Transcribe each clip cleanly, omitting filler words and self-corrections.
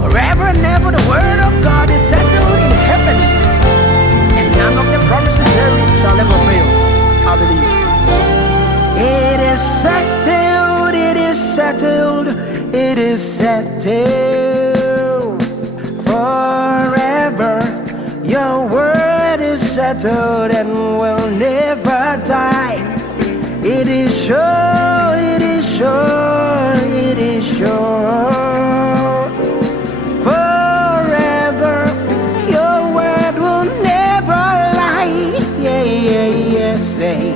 Forever and ever the word of God is settled in heaven, and none of the promises therein shall ever fail. I believe. It is settled, it is settled, it is settled forever. Your word is settled and will never die. It is sure, it is sure, it is sure. Forever, your word will never lie. Yeah, yeah, yes, say.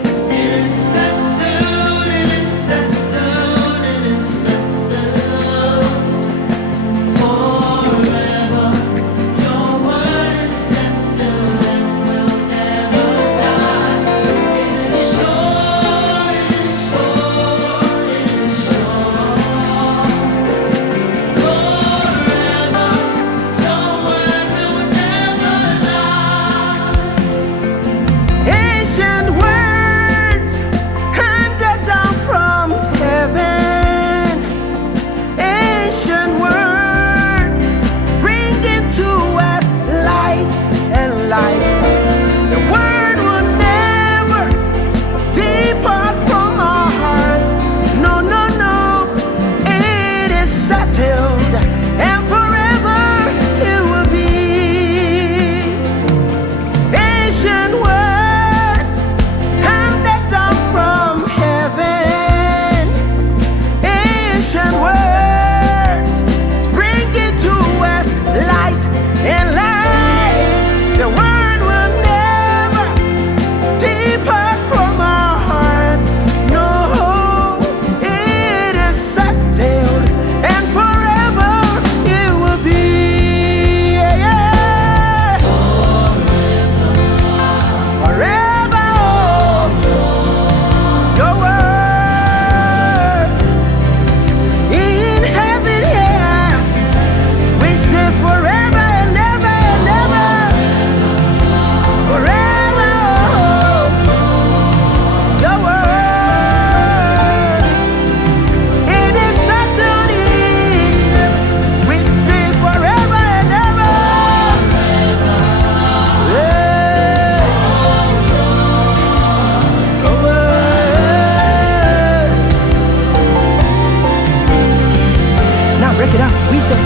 Break it up, we say,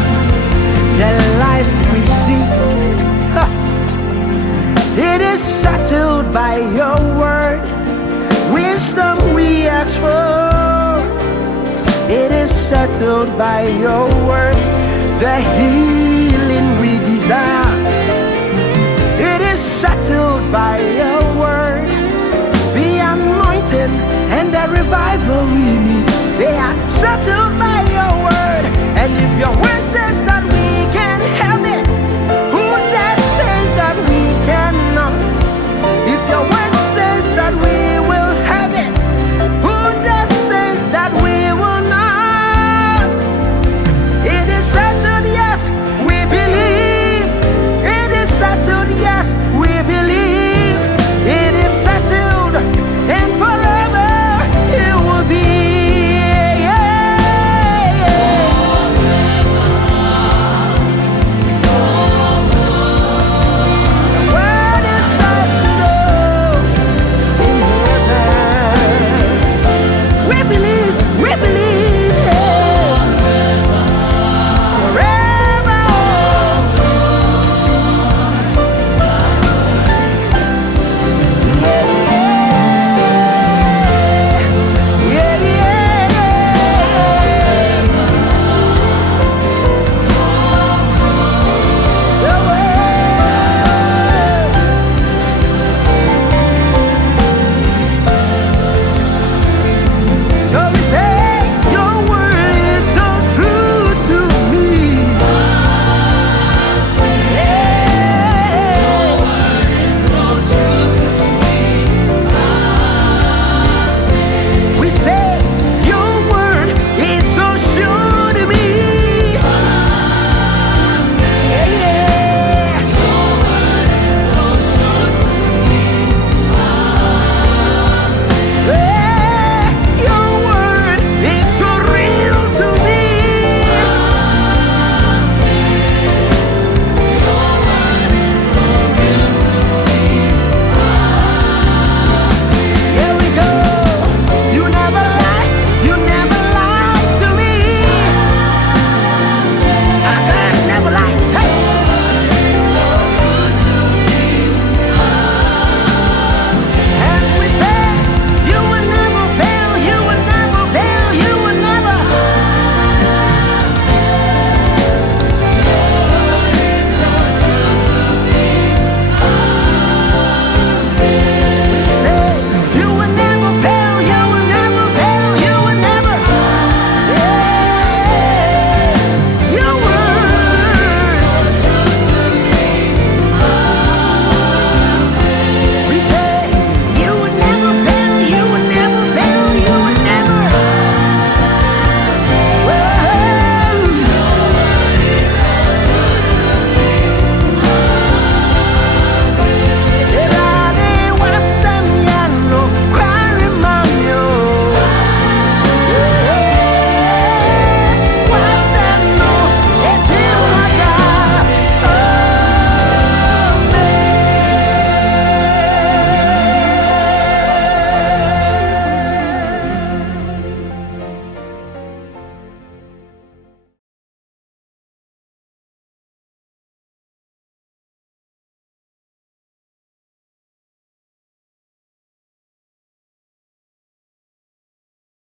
the life we seek, it is settled by your word. Wisdom we ask for, it is settled by your word. The healing we desire, it is settled by your word. The anointing and the revival we need, they are settled by your word. And if your word